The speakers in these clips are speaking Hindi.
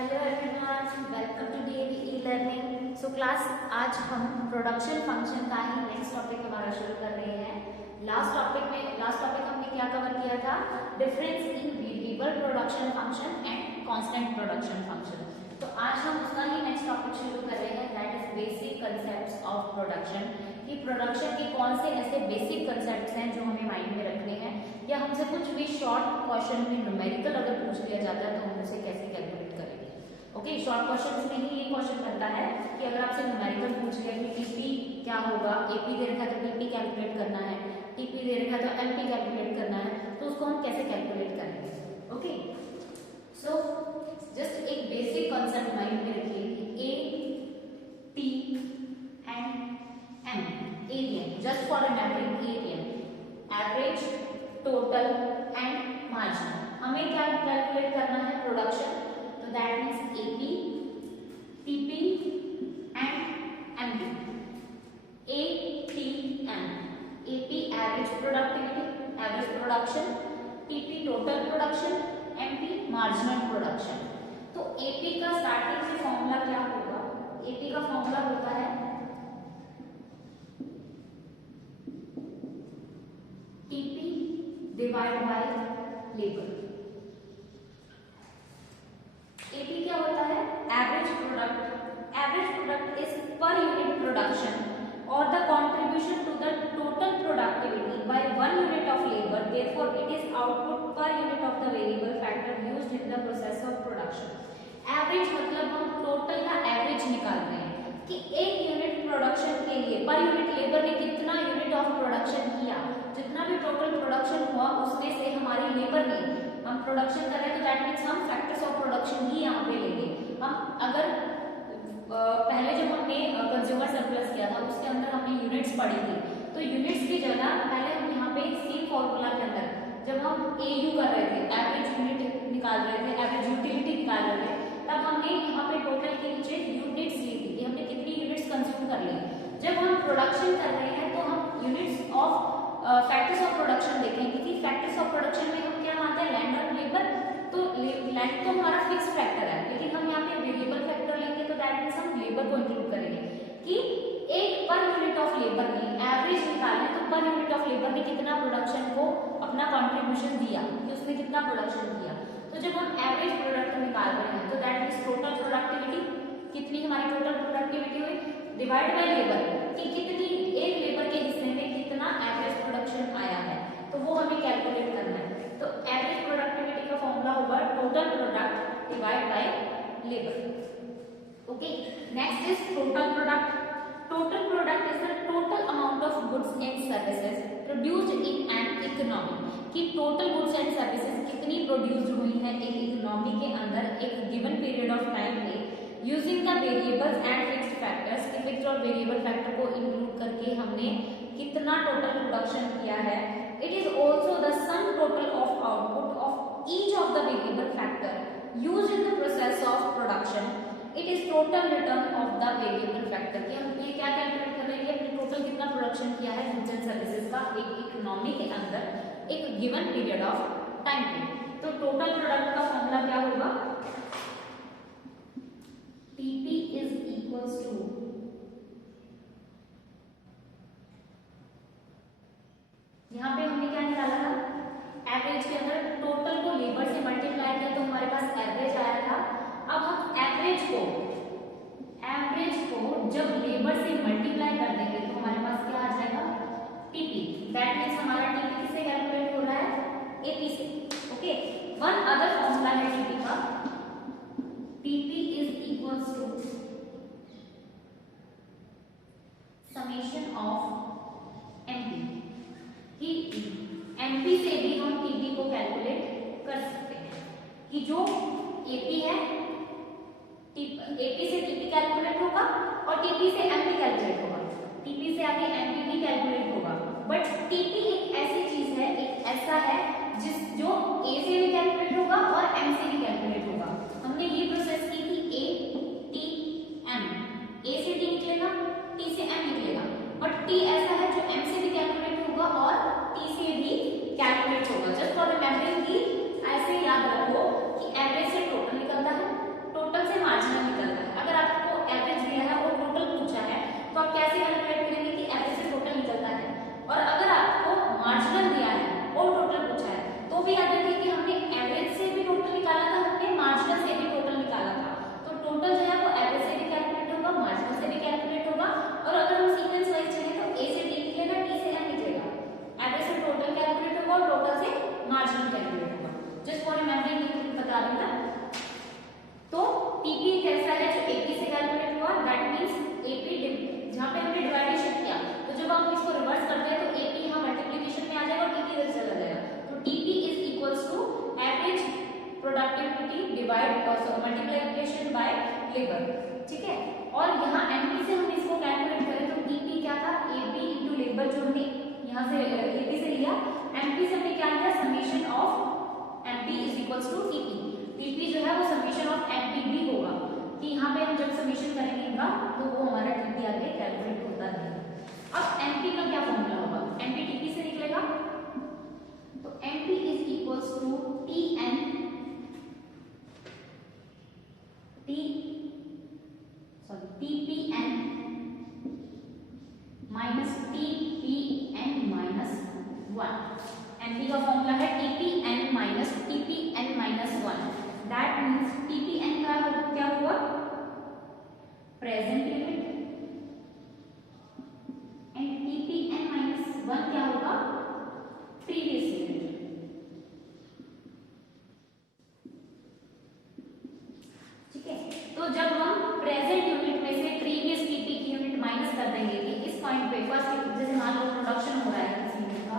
Hello everyone, welcome to DAV e learning. So class, आज हम प्रोडक्शन फंक्शन का ही नेक्स्ट टॉपिक हमारा शुरू कर रहे हैं। लास्ट टॉपिक हमने क्या कवर किया था? Difference in variable production function and constant production function. तो आज हम उसका ही नेक्स्ट टॉपिक शुरू कर रहे हैं, that is basic concepts of production. कि प्रोडक्शन के कौन से ऐसे बेसिक कंसेप्ट्स हैं जो हमें माइंड में रखने हैं, या हमसे कुछ भी शॉर्ट क्वेश्चन में न्यूमेरिकल अगर पूछ लिया जाता है तो हम उसे कैसे कैलकुलेट करेंगे। ओके, शॉर्ट क्वेश्चन में ही ये क्वेश्चन बनता है कि अगर आपसे न्यूमेरिकल पूछ लिया कि टीपी क्या होगा, एपी दे रखा है तो टीपी कैलकुलेट करना है, टीपी दे रखा है तो एमपी कैलकुलेट करना है, तो उसको हम कैसे कैलकुलेट करेंगे। ओके, सो जस्ट एक बेसिक कॉन्सेप्ट माइंड में रखिए कि A P and M, area, just for remembering area, average, total and margin. हमें क्या कैलकुलेट करना है? प्रोडक्शन। तो that means AP, TP and MP. ATM, AP average productivity, average production, TP total production, MP marginal production. तो एपी का स्टार्टिंग से फॉर्मूला क्या होगा? एपी का फॉर्मूला होता है TP divide by labour. AP क्या होता है? Average product. Average product is per unit production और the contribution to the total productivity by 1 unit of labour, therefore it is output per unit of the variable factor used in the process of production. Average मतलब हम टोटल का एवरेज निकाल रहे हैं कि एक यूनिट प्रोडक्शन के लिए पर यूनिट लेबर ने कितना यूनिट ऑफ प्रोडक्शन किया, जितना भी टोटल प्रोडक्शन हुआ उसमें से हमारी लेबर ने, हम प्रोडक्शन कर रहे हैं तो दैट मीन्स हम फैक्टर्स ऑफ प्रोडक्शन ही यहाँ पे लेंगे। हम अगर पहले जब हमने कंज्यूमर सरप्लस किया था उसके अंदर हमने यूनिट्स पढ़ी थी, तो यूनिट्स की जगह पहले हम यहाँ पे सेम फॉर्मूला के अंदर जब हम एयू कर रहे थे, एवरेज यूनिट निकाल रहे थे, एवरेज यूटिलिटी निकाल रहे थे, तब हमने यहाँ पे टोटल के नीचे यूनिट्स ली थी कि हमने कितनी यूनिट्स कंज्यूम कर ली। जब हम प्रोडक्शन कर रहे हैं तो हम units of factors of production देखेंगे कि फैक्टर्स ऑफ प्रोडक्शन में हम क्या मानते हैं? लैंड और लेबर। तो लैंड तो हमारा फिक्स फैक्टर है, लेकिन हम यहाँ पे वेरिएबल फैक्टर लेंगे तो दैट मीन्स हम लेबर को इंक्लूड करेंगे कि एक पर यूनिट ऑफ लेबर ने एवरेज निकाले तो पर यूनिट ऑफ लेबर ने कितना प्रोडक्शन को अपना कंट्रीब्यूशन दिया, कि उसने कितना प्रोडक्शन किया। तो जब हम एवरेज प्रोडक्ट निकाल रहे हैं तो दैट मीन्स टोटल प्रोडक्टिविटी, कितनी हमारी टोटल प्रोडक्टिविटी हुई, डिवाइड बाय लेबर, कि कितनी एक लेबर के हिस्से में कितना एवरेज प्रोडक्शन आया है, तो वो हमें कैलकुलेट करना है। तो एवरेज प्रोडक्टिविटी का फॉर्मूला होगा total product divide by labour. Okay, next is total product. Total product is the total amount of goods and services produced in an economy, कि टोटल गुड्स एंड सर्विसेज कितनी प्रोड्यूस्ड हुई है एक इकोनॉमी के अंदर एक गिवन पीरियड ऑफ टाइम में, using the variables and fixed factors, कि फिक्स्ड और वेरिएबल फैक्टर को इंक्लूड करके हमने कितना टोटल प्रोडक्शन किया है। It is also the sum total of output of each of the variable factor used in the process of production. It is total return of the variable factor, कि हम ये क्या कैलकुलेट कर रहे हैं कि हमने टोटल कितना प्रोडक्शन किया है गुड्स एंड सर्विसेज का एक इकोनॉमी के अंदर एक गिवन पीरियड ऑफ टाइम पे। तो टोटल प्रोडक्ट का फॉर्मूला क्या होगा? TP is equals to यहाँ पे हमने क्या निकाला था? एवरेज के अंदर टोटल को लेबर से मल्टीप्लाई किया तो हमारे पास एवरेज आया था। अब हम एवरेज को जब लेबर से मल्टीप्लाई कर देंगे तो हमारे पास क्या आ जाएगा? टीपी। दैट मीन्स हमारा टीपी किससे कैलकुलेट हो रहा है? एपी से। ओके, वन अदर फॉर्मूला है टीपी का, TP is equals to summation of MP, कि एमपी से भी हम टीपी को कैलकुलेट कर सकते हैं, कि जो एपी है एपी से टीपी कैलकुलेट होगा और टीपी से एमपी कैलकुलेट होगा, टीपी से आगे एमपी भी कैलकुलेट होगा। बट टीपी एक ऐसी चीज है, एक ऐसा है जो ए से भी कैलकुलेट होगा और एम से भी कैलकुलेट होगा। हमने ये प्रोसेस की थी ए टी एम, ए से टी निकलेगा, टी से एम निकलेगा, बट टी ऐसा है जो एम से भी कैलकुलेट होगा और टी से भी कैलकुलेट होगा। जस्ट फॉर रिमेम्बरिंग कि ऐसे याद रखो कि एवरेज से टोटल निकलता है, टोटल यहाँ पे हमने डिवाइडेशन किया, तो जब हम इसको रिवर्स करते हैं तो एपी यहाँ मल्टीप्लिकेशन में आ जाएगा और टीपी इधर चला जाएगा। तो TP is equals to average productivity divide multiplication by labour, ठीक है। और यहाँ एमपी से हम इसको कैलकुलेट करें तो टीपी क्या था, एपी इंटू लेबर जो हमने यहाँ से एपी से लिया, एमपी से हमने क्या लिया, summation of MP is equals to TP. TP जो है वो समेशन ऑफ एमपी भी होगा कि यहाँ पे हम जब समेशन करेंगे इनका तो वो हमारा टीपी आगे कैलकुलेट होता है। अब एमपी का क्या फॉर्मूला होगा, एमपी टीपी से निकलेगा, तो MP is equals to TPN minus TPN minus 1। MP का फॉर्मूला है TPN minus TPN minus 1। That means TPN का क्या हुआ, present unit, and TPN minus 1 क्या होगा, प्रीवियस यूनिट। ठीक है, तो जब हम प्रेजेंट यूनिट में से प्रीवियस टीपी की यूनिट माइनस कर देंगे कि इस पॉइंट पे फर्स्ट जैसे मान लो प्रोडक्शन हो रहा है इस यूनिट का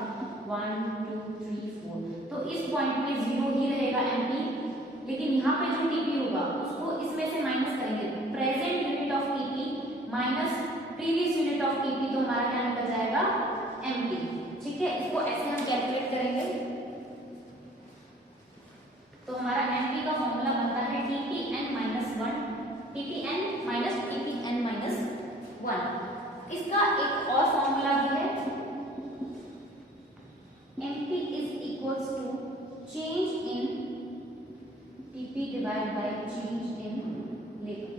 1 2 3 4, तो इस पॉइंट पे 0 ही रहेगा एमपी, लेकिन यहाँ पे जो टीपी होगा उसको इसमें से माइनस करेंगे, present unit of TP minus previous unit of TP, तो हमारा क्या निकल जाएगा, एमपी। ठीक है, इसको ऐसे हम कैलकुलेट करेंगे तो हमारा एमपी का फॉर्मूला बनता है TPN minus 1, TPN minus TPN minus 1। इसका एक और फॉर्मूला भी है, MP is equals to change in TP divide by change in labour.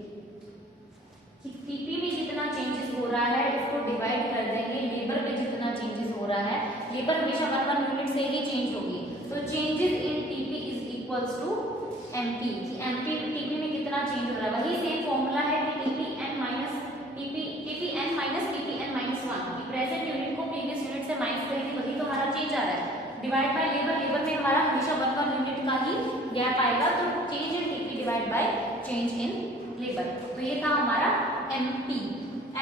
TP में जितना चेंजेस हो रहा है उसको डिवाइड कर देंगे लेबर में जितना चेंजेस हो रहा है, लेबर हमेशा 1 यूनिट से ही चेंज होगी, तो changes in TP is equals to MP. MP TP में कितना चेंज हो रहा है, वही सेम फॉर्मूला है कि TPN minus TPN minus TPN minus 1, present unit को प्रीवियस यूनिट से माइनस करेंगे, वही तो हमारा चेंज आ रहा है, डिवाइड बाय लेबर, लेबर में हमारा हमेशा 1 यूनिट का ही गैप आएगा, तो change in TP divide by change in labour. तो ये था हमारा एमपी।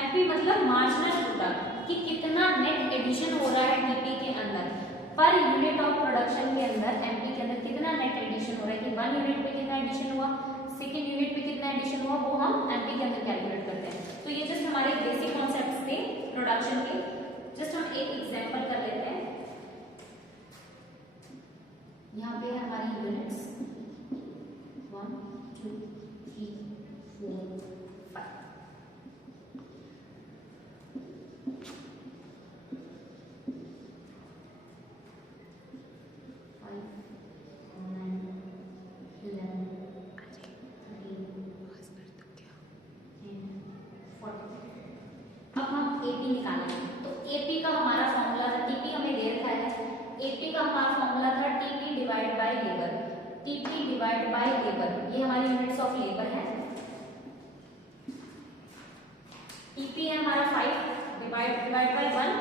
एमपी मतलब मार्जिनल प्रोडक्ट कि कितना नेट एडिशन हो रहा है टीपी के अंदर, पर यूनिट ऑफ प्रोडक्शन के अंदर एमपी के अंदर कितना नेट एडिशन हो रहा है कि 1 यूनिट पे कितना एडिशन हुआ, सेकंड यूनिट पे कितना एडिशन हुआ, वो हम एमपी के अंदर कैलकुलेट करते हैं। तो ये जस्ट हमारे बेसिक कॉन्सेप्ट्स थे प्रोडक्शन के। जस्ट हम एक एग्जांपल कर लेते हैं। यहाँ पे है हमारी यूनिट्स 1 2 3 4 5। एपी निकालना है, तो एपी का हमारा फॉर्मूला था, टीपी हमें दे रखा है, एपी का हमारा फॉर्मूला था TP divide by labour, TP divide by labour, ये हमारी यूनिट्स ऑफ लेबर है। टीपी है हमारा 5 divide by 1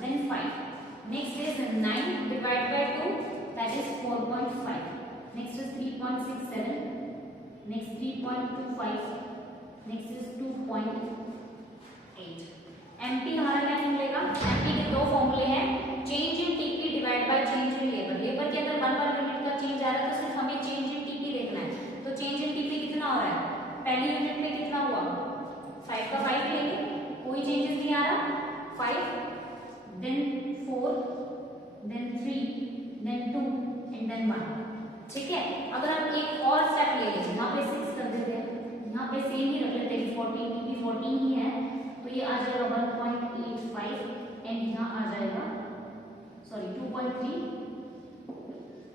then 5, next is 9 divide by 2 that is 4.5, next is 3.67, next 3.25, next is 2.8। MP हमारा क्या निकलेगा, एमपी के दो फॉर्मूले हैं, change in TP divide by change in labour, labour के अंदर 1 यूनिट का चेंज आ रहा है तो सिर्फ हमें चेंज इन टीपी देखना है, तो चेंज इन टीपी कितना हो रहा है, पहली यूनिट में कितना हुआ 5 का 5 लेंगे, कोई चेंजेस नहीं आ रहा, 5 then 4 then 3 then 2 and then 1। ठीक है, अगर हम एक और स्टेप ले लें, यहाँ पे 6 कर देते हैं, यहाँ पे सेम ही रख लेते हैं, 14 टीपी 14 ही है, तो ये आ जाएगा 1.85 एंड यहाँ आ जाएगा 2.3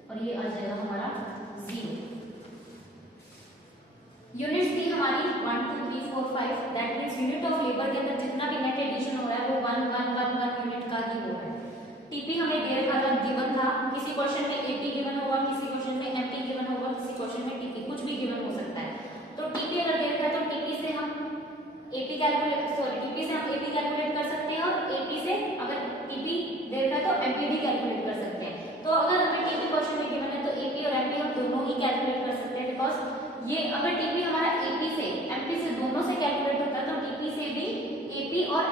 और ये आ जाएगा हमारा 0। यूनिट्स थी हमारी 1 2 3 4 5, that means unit of labour के अंदर जितना भी नेट एडिशन हो रहा है वो 1 यूनिट का ही हो रहा है। टीपी हमें दे रखा था, गिवन था, किसी क्वेश्चन में एपी गिवन होगा, किसी क्वेश्चन में एमपी गिवन होगा, किसी क्वेश्चन में टीपी, कुछ भी गिवन हो सकता है। तो टीपी अगर दे रखा है तो टीपी से हम एपी कैलकुलेट कर सकते हैं और एपी से अगर टीपी दे रखा है तो एमपी भी कैलकुलेट कर सकते हैं। तो अगर हमें टीपी क्वेश्चन में गिवन है तो एपी और एमपी हम दोनों ही कैलकुलेट कर सकते हैं, बिकॉज ये अगर टीपी हमारा एपी से एमपी से दोनों से कैलकुलेट होता है तो टीपी से भी एपी और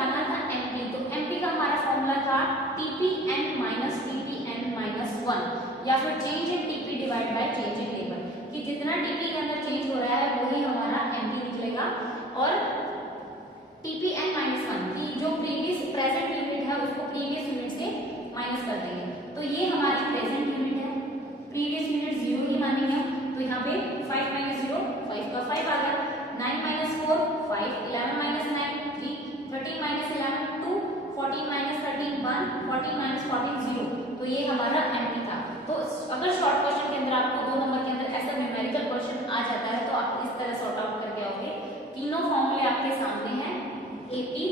निकालना था एमपी, तो एमपी का हमारा फॉर्मूला था टीपीएन माइनस टीपीएन माइनस 1 या फिर change in TP divide by change in level, कि जितना टीपी के अंदर चेंज हो रहा है वही हमारा एमपी निकलेगा, और टीपीएन माइनस 1 की जो प्रीवियस प्रेजेंट यूनिट है उसको प्रीवियस यूनिट से माइनस कर देंगे, तो ये हमारी प्रेजेंट यूनिट है, प्रीवियस यूनिट 0 ही मानेंगे, तो यहाँ पे 5 माइनस 0 5 का 5 आ गया, 9 minus 4 5, 11 minus 9 3, 13 minus 11 2, 14 minus 13 1, 14 minus 14 0, तो ये हमारा एमपी था। तो अगर शॉर्ट क्वेश्चन के अंदर आपको 2 नंबर के अंदर ऐसा न्यूमेरिकल क्वेश्चन आ जाता है तो आप इस तरह सॉर्ट आउट करके आओगे। तीनों फॉर्मूले आपके सामने हैं, AP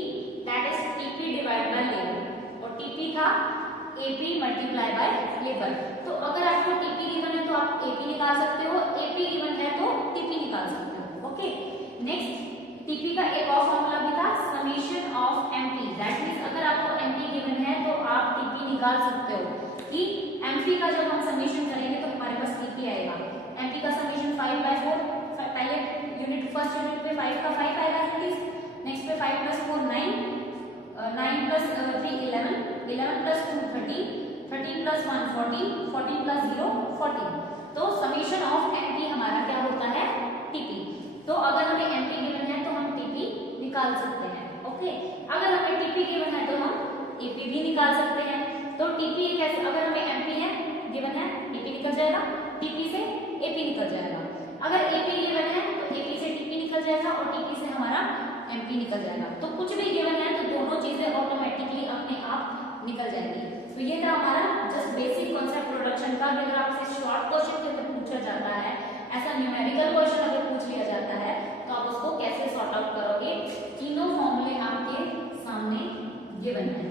that is TP divide by level, और टीपी था एपी मल्टीप्लाई बाय लेवल। तो अगर आपको टीपी गिवन है तो आप एपी निकाल सकते हो, एपी गिवन है तो टीपी निकाल सकते हो। ओके, नेक्स्ट टीपी का एक और फॉर्मूला भी था, summation of MP, that means अगर आपको एमपी गिवन है तो आप टीपी निकाल सकते हो, कि एमपी का जब हम समेशन करेंगे तो हमारे पास टीपी आएगा। एमपी का समेशन 5/4, पहले यूनिट फर्स्ट यूनिट पे 5 का 5 आएगा, नेक्स्ट पे 5 + 4 9, 9 + 3 11, 11 + 2 13, 13 + 1 14, 14 + 0 14, तो समेशन ऑफ एमपी हमारा क्या होता है, टीपी। तो अगर हमें एमपी गिवन है तो हम टीपी निकाल सकते हैं। ओके, अगर हमें टीपी गिवन है तो हम एपी भी निकाल सकते हैं। तो टीपी कैसे, अगर हमें एमपी है गिवन है, टीपी निकल जाएगा, टीपी से एपी निकल जाएगा। अगर एपी गिवन है तो एपी से टीपी निकल जाएगा और टीपी से हमारा एमपी निकल जाएगा। तो कुछ भी गिवन है तो दोनों चीजें ऑटोमेटिकली अपने आप निकल जाएंगी। तो ये था हमारा जस्ट बेसिक कॉन्सेप्ट प्रोडक्शन का। अगर आपसे शॉर्ट क्वेश्चन के अंदर पूछा जाता है, ऐसा न्यूमेरिकल क्वेश्चन अगर पूछ लिया जाता है तो आप उसको कैसे सॉर्ट आउट करोगे। तीनों फॉर्मूले आपके सामने गिवन है।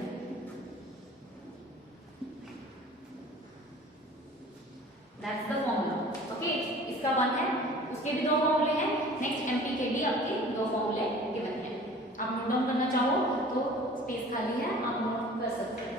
That's the formula. ओके, इसका 1 है, उसके भी 2 फॉर्मूले हैं, नेक्स्ट एमपी के भी आपके 2 फॉर्मूले गिवन हैं। आप नोट डाउन करना चाहो तो स्पेस खाली है, आप नोट कर सकते हैं।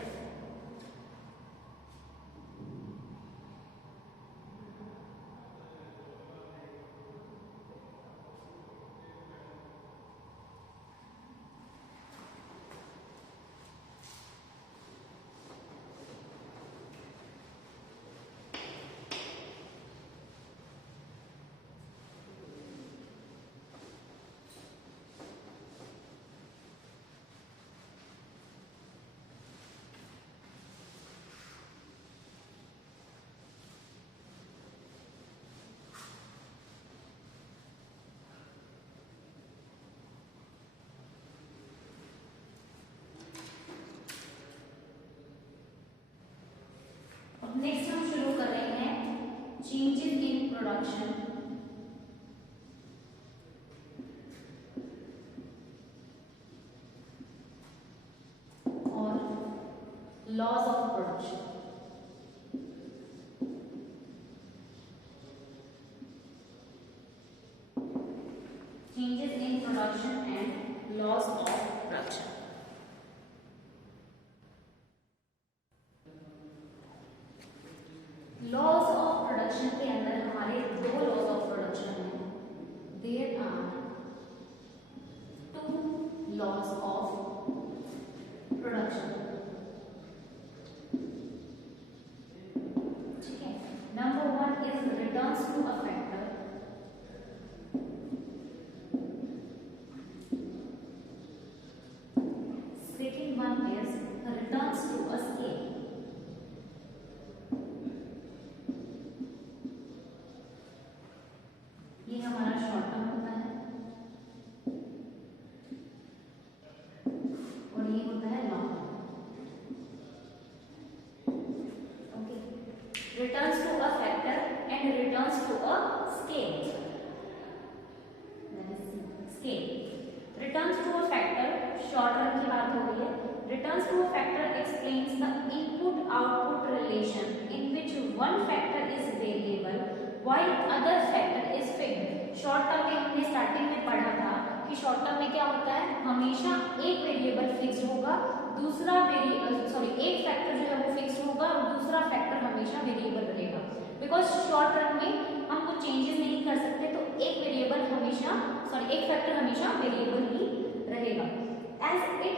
नेक्स्ट हम शुरू कर रहे हैं चेंजेस इन प्रोडक्शन और laws of production. Changes in production and laws of production. Laws of production के अंदर हमारे 2 लॉज ऑफ प्रोडक्शन हैं। There are 2 laws of production. ठीक है, number 1 is returns to a factor, second one is returns to a scale. ये हमारा शॉर्ट टर्म होता है और ये होता है long term. Okay, returns to a factor and returns to a scale. Scale, returns to a factor short term की बात हो रही है। Returns to a factor explains the input output relation in which one factor is variable while other factor is fixed। Short term में हमने स्टार्टिंग में पढ़ा था कि शॉर्ट टर्म में क्या होता है, हमेशा एक वेरिएबल फिक्स होगा, दूसरा एक फैक्टर जो है वो फिक्स होगा और दूसरा फैक्टर हमेशा वेरिएबल रहेगा। बिकॉज शॉर्ट टर्म में हम कुछ चेंजेस नहीं कर सकते, तो एक फैक्टर हमेशा वेरिएबल ही रहेगा। As it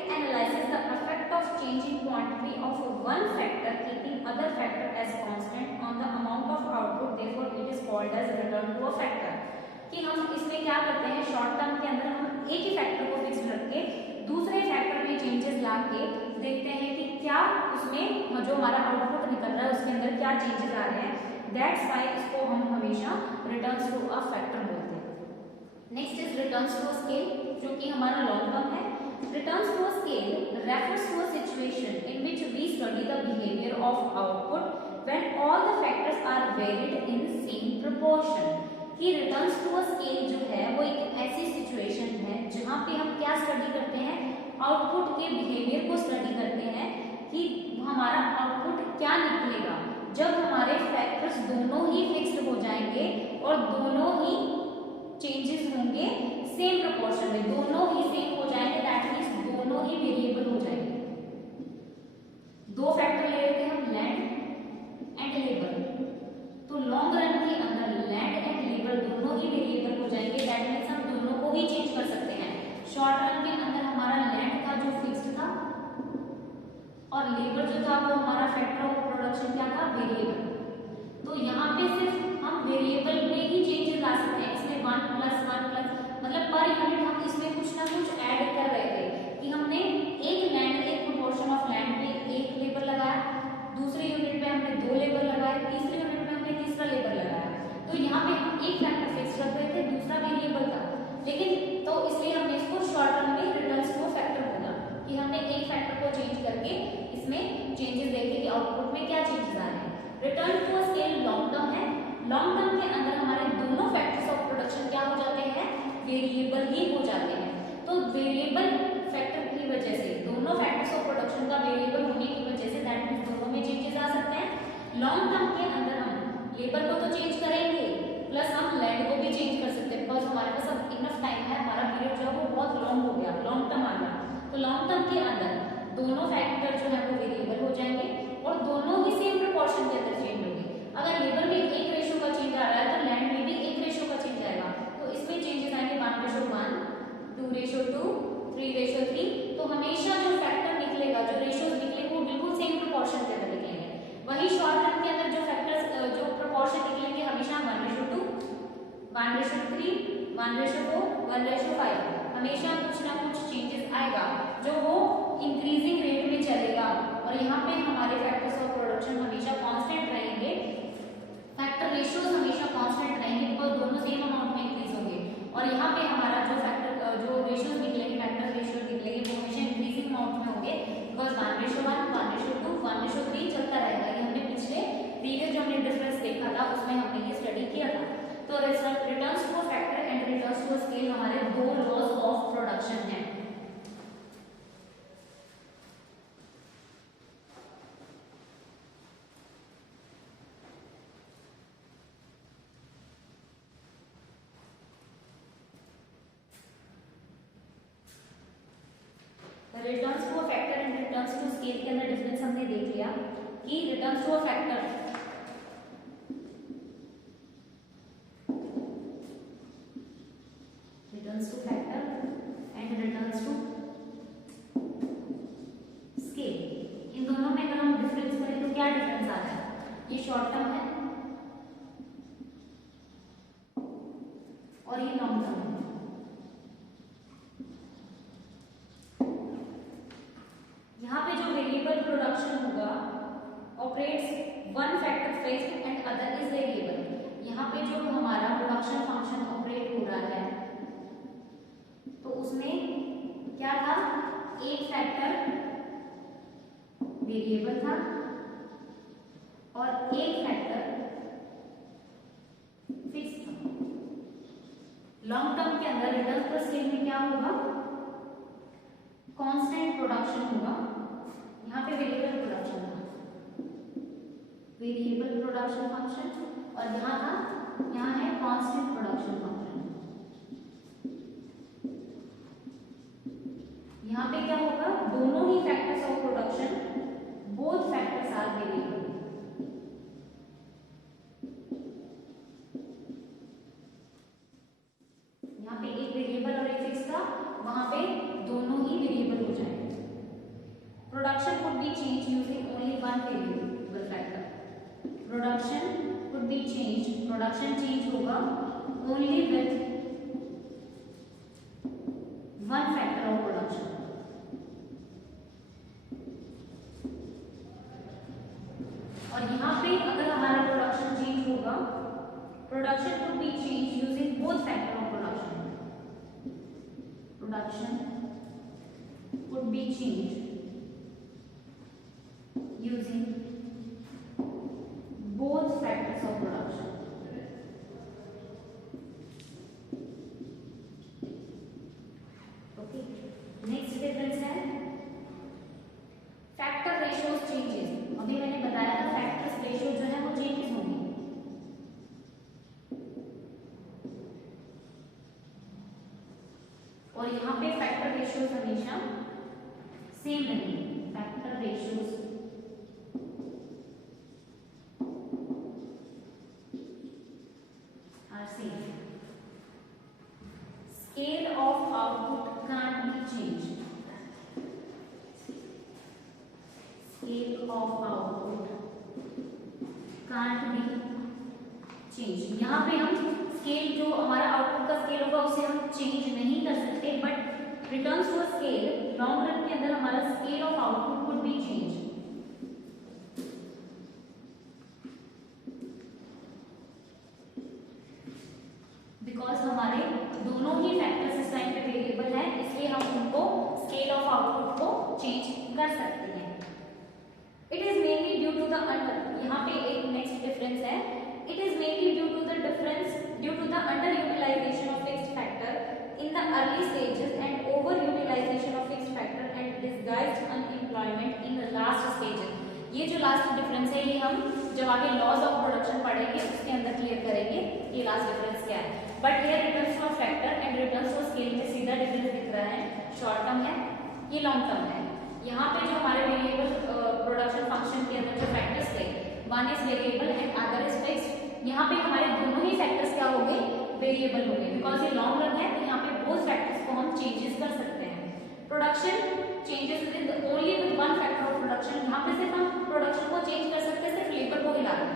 इसमें क्या करते हैं, शॉर्ट टर्म के अंदर हम एक ही फैक्टर को फिक्स रख के दूसरे फैक्टर में चेंजेस ला के देखते हैं कि क्या उसमें जो हमारा आउटपुट निकल रहा है उसके अंदर क्या चेंजेस आ रहे हैं। दैट्स व्हाई इसको हम हमेशा रिटर्न्स टू अ फैक्टर बोलते हैं। Next is returns to a scale, जो कि हमारा लॉन्ग टर्म है। Returns to a scale refers to a situation in which we study the behavior of output when all the factors are varied in same proportion। कि रिटर्न्स टू अ स्केल जो है वो एक ऐसी सिचुएशन है जहाँ पे हम क्या स्टडी करते हैं, आउटपुट के बिहेवियर को स्टडी करते हैं कि हमारा आउटपुट क्या निकलेगा जब हमारे फैक्टर्स दोनों ही फिक्स्ड हो जाएंगे और दोनों ही चेंजेस होंगे सेम प्रोपोर्शन में, दोनों ही सेम हो जाएंगे, दैट मींस दोनों ही वेरिएबल हो जाएंगे। दो फैक्टर ले लेते हैं हम, लैंड एंड लेबर। तो लॉन्ग रन के अंदर लैंड एंड लेबर दोनों ही वेरिएबल हो जाएंगे, दैट मींस हम दोनों को ही चेंज कर सकते हैं। शॉर्ट रन के अंदर हमारा लैंड था जो फिक्स्ड था और लेबर जो था वो हमारा फैक्टर ऑफ प्रोडक्शन क्या था, वेरिएबल। तो यहाँ पे सिर्फ हम वेरिएबल में ही चेंजेस ला सकते हैं, इसमें 1 + 1 मतलब पर यूनिट हम इसमें कुछ ना कुछ ऐड कर रहे थे कि हमने एक लैंड, एक प्रोपोर्शन ऑफ लैंड पे एक लेबर लगाया, दूसरे यूनिट पे हमने 2 लेबर लगाए, तीसरे यूनिट पे हमने तीसरा लेबर लगाया। तो यहाँ पे हम एक फैक्टर फिक्स रख रहे थे, दूसरा वेरिएबल था, लेकिन तो इसलिए हमने इसको शॉर्ट टर्म में रिटर्न्स टू फैक्टर बोला कि हमने एक फैक्टर को चेंज करके इसमें चेंजेस देखे कि आउटपुट में क्या चेंजेस आ रहे हैं। Return to a scale long term है। लॉन्ग टर्म के अंदर हमारे दोनों फैक्टर्स ऑफ प्रोडक्शन क्या हो जाते हैं, वेरिएबल ही हो जाते हैं। तो वेरिएबल फैक्टर की वजह से, दोनों फैक्टर्स ऑफ प्रोडक्शन का वेरिएबल होने की वजह से दैट मींस दोनों में चेंजेस आ सकते हैं। लॉन्ग टर्म के अंदर हम लेबर को तो चेंज करेंगे प्लस हम लैंड को भी चेंज कर सकते हैं, बिकॉज हमारे पास अब इनफ टाइम है, हमारा पीरियड जो है वो बहुत लॉन्ग हो गया, लॉन्ग टर्म आ गया। तो लॉन्ग टर्म के अंदर दोनों फैक्टर जो है वो वेरिएबल हो जाएंगे और दोनों ही सेम प्रोपोर्शन के अंदर चेंज होंगे। अगर लेबर में एक रेशियो का चेंज आ रहा है तो लैंड में भी एक रेशियो का चेंज आएगा, तो इसमें चेंजेस आएंगे 1:1, 2:2, 3:3। तो हमेशा जो फैक्टर निकलेगा, जो रेशियोज निकलेंगे वो बिल्कुल सेम प्रोपोर्शन के अंदर निकलेंगे। वही शॉर्ट टर्म के अंदर जो फैक्टर्स जो प्रोपोर्शन निकलेंगे हमेशा 1:2, 1:3, 1:4, 1:5, हमेशा कुछ ना कुछ चेंजेस आएगा जो वो इंक्रीजिंग रेट में चलेगा। और यहाँ पे हमारे फैक्टर्स ऑफ प्रोडक्शन हमेशा कांस्टेंट रहेंगे, फैक्टर रेशियोज हमेशा कांस्टेंट रहेंगे बिकॉज दोनों सेम अमाउंट में इंक्रीज होंगे। और यहाँ पे हमारा जो फैक्टर जो रेशियोज निकलेंगे, फैक्टर रेशियोज निकलेंगे वो हमेशा इंक्रीजिंग अमाउंट में होंगे बिकॉज 1:1, 1:2, 1:3 चलता रहेगा। ये हमने पिछले प्रीवियस जो हमने डिफरेंस देखा था उसमें हमने ये स्टडी किया था। तो returns to factor and returns to scale हमारे दो लॉज ऑफ प्रोडक्शन है। Returns to a factor and returns to scale के अंदर डिफरेंस हमने देख लिया कि returns to a factor and returns to scale, इन दोनों में अगर हम डिफरेंस करें तो क्या डिफरेंस आ रहा है, ये शॉर्ट टर्म है और ये लॉन्ग टर्म है। यहाँ पे जो वेरिएबल प्रोडक्शन होगा operates one factor fixed and other is variable. यहाँ पे जो हमारा प्रोडक्शन फंक्शन ऑपरेट हो रहा है तो उसमें क्या था, एक फैक्टर वेरिएबल था और एक फैक्टर फिक्स था। लॉन्ग टर्म के अंदर रिटर्न टू स्केल में क्या होगा, कांस्टेंट प्रोडक्शन होगा। यहाँ पे वेरिएबल प्रोडक्शन था, वेरिएबल प्रोडक्शन फंक्शन, और यहाँ था, यहाँ है कांस्टेंट प्रोडक्शन फंक्शन। यहाँ पे क्या होगा, दोनों ही factors of production, both factors are variable. यहाँ पे एक वेरिएबल और एक फिक्स था, वहां पे दोनों ही वेरिएबल हो जाएंगे। Production could be changed using only one variable factor. Production could be changed, production change होगा only with production could be changed using both factors of production. Okay, next difference है फैक्टर रेशियोज चेंजेस. अभी मैंने बताया था फैक्टर्स रेशियो जो है वो चेंजेस होंगे, और यहाँ पे फैक्टर रेशियोज हमेशा सेम रहेंगे. Factor ratios are same. Scale of output can't be changed. Scale of output can't be changed. यहाँ पे हम स्केल जो हमारा आउटपुट का स्केल होगा उसे हम चेंज नहीं कर सकते, but returns to scale long run के अंदर हमारा scale of output could be change. Because हमारे दोनों ही फैक्टर्स इस टाइम पे वेरिएबल है, इसलिए हम उनको स्केल ऑफ आउटपुट को चेंज कर सकते हैं. It is mainly due to the under, यहाँ पे एक नेक्स्ट डिफरेंस है. It is mainly due to the difference due to the under utilization of fixed factor in the early stages and over utilization of fixed factor and disguised unemployment in the last stages. ये जो लास्ट डिफरेंस है ये हम जब आगे लॉज ऑफ प्रोडक्शन पढ़ेंगे उसके अंदर क्लियर करेंगे ये लास्ट डिफरेंस क्या है. But here returns to factor and returns to scale में सीधा डिफरेंस दिख रहा है. शॉर्ट टर्म है, ये लॉन्ग टर्म है. यहाँ पे जो हमारे वेरिएबल प्रोडक्शन फंक्शन के अंदर जो फैक्टर्स थे, one is variable and other is fixed. यहाँ पे हमारे दोनों ही फैक्टर्स क्या हो गए, वेरिएबल हो गए. बिकॉज ये लॉन्ग रन है तो यहाँ पे बोथ फैक्टर्स को हम चेंजेस कर सकते हैं. Production changes with only with one factor of production. यहाँ पे सिर्फ हम प्रोडक्शन को चेंज कर सकते हैं, सिर्फ लेबर को हिला के.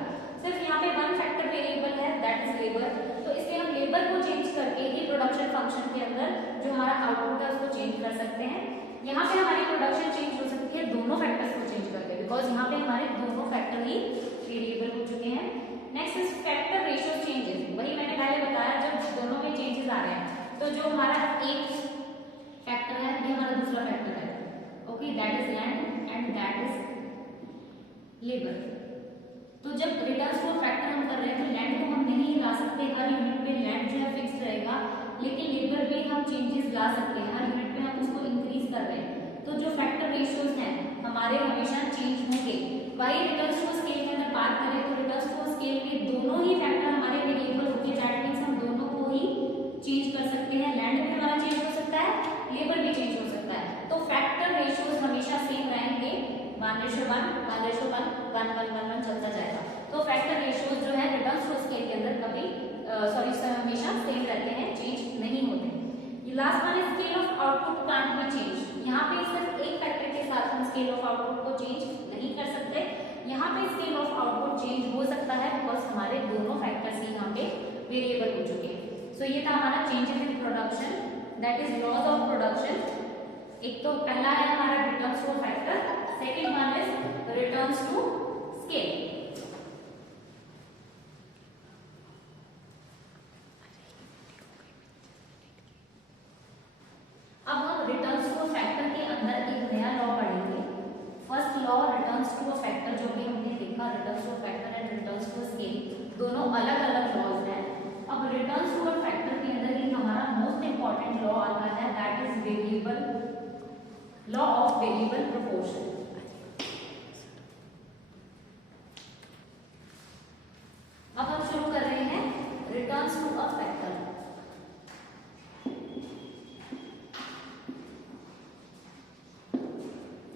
सिर्फ यहाँ पे वन फैक्टर वेरिएबल है, दैट इज लेबर. तो इसलिए हम लेबर को चेंज करके ही प्रोडक्शन फंक्शन के अंदर जो हमारा आउटपुट है उसको चेंज कर सकते हैं. यहाँ पे हमारी प्रोडक्शन चेंज हो सकती है दोनों फैक्टर्स को चेंज करके, बिकॉज यहाँ पे हमारे दोनों फैक्टर ही वेरिएबल हो चुके हैं. Next is factor ratio changes. वही मैंने पहले बताया, जब दोनों में चेंजेस आ रहे हैं तो जो हमारा एक फैक्टर है ये हमारा दूसरा फैक्टर है. Okay, that is land and that is labour. तो जब रिटर्न्स को फैक्टर हम कर रहे हैं तो लैंड को हम नहीं ला सकते, हर यूनिट पे लैंड जो है फिक्स रहेगा, लेकिन लेबर में हम चेंजेस ला सकते हैं. हर यूनिट पे हम उसको इंक्रीज कर रहे हैं तो जो फैक्टर रेशियोज हैं हमारे हमेशा चेंज होंगे. वही रिटर्न्स टू स्केल के अंदर बात करें तो रिटर्न्स टू स्केल में दोनों ही फैक्टर हमारे वेरिएबल होंगे. दैट मींस हम दोनों को ही चेंज कर सकते हैं. लैंड भी हमारा चेंज हो सकता है, लेबर भी चेंज हो सकता है. तो फैक्टर रेशियोज हमेशा सेम रहेंगे, 1:1, 1:1, 1:1 चलता जाएगा. तो फैक्टर रेशियोज जो है रिटर्न्स टू स्केल के अंदर कभी हमेशा सेम रहते हैं, चेंज नहीं होते. Last one is scale of output can't be change. यहाँ पे सिर्फ एक फैक्टर के साथ हम स्केल ऑफ आउटपुट को चेंज नहीं कर सकते. यहाँ पे स्केल ऑफ आउटपुट चेंज हो सकता है बिकॉज हमारे दोनों फैक्टर्स ही यहाँ पे वेरिएबल हो चुके हैं. सो ये था हमारा changes in production, that is laws of production. एक तो पहला है हमारा returns to factor, second one is returns to scale. अब हम रिटर्न्स टू फैक्टर के अंदर एक नया लॉ पढ़ेंगे. First law returns to factor, जो भी हमने देखा returns to factor and returns to scale दोनों अलग अलग लॉज हैं. अब रिटर्न्स टू फैक्टर के अंदर ही हमारा मोस्ट इंपॉर्टेंट लॉ आता है, that is variable law of variable proportion. अब हम शुरू कर रहे हैं returns to a factor.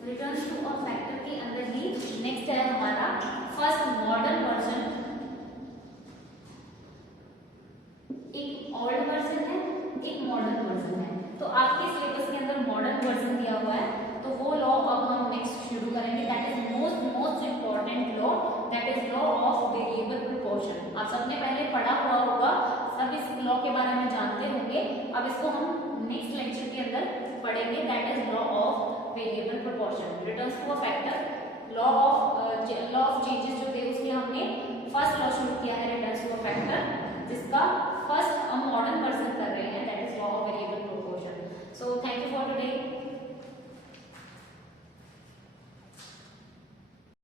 Returns to a factor के अंदर ही नेक्स्ट है हमारा फर्स्ट मॉडर्न वर्जन. एक ओल्ड वर्जन है, एक मॉडर्न वर्जन है. तो आपके सिलेबस के अंदर मॉडर्न वर्जन दिया हुआ है, तो वो लॉ अब हम नेक्स्ट शुरू करेंगे. That is most important law, that is law of variable proportion. आप सबने पहले पढ़ा हुआ होगा, सब इस लॉ के बारे में जानते होंगे. अब इसको हम नेक्स्ट लेक्चर के अंदर पढ़ेंगे. That is law of variable proportion. Returns to a factor, law of changes जो थे उसके हमने फर्स्ट लॉ शुरू किया है रिटर्न्स टू अ फैक्टर, जिसका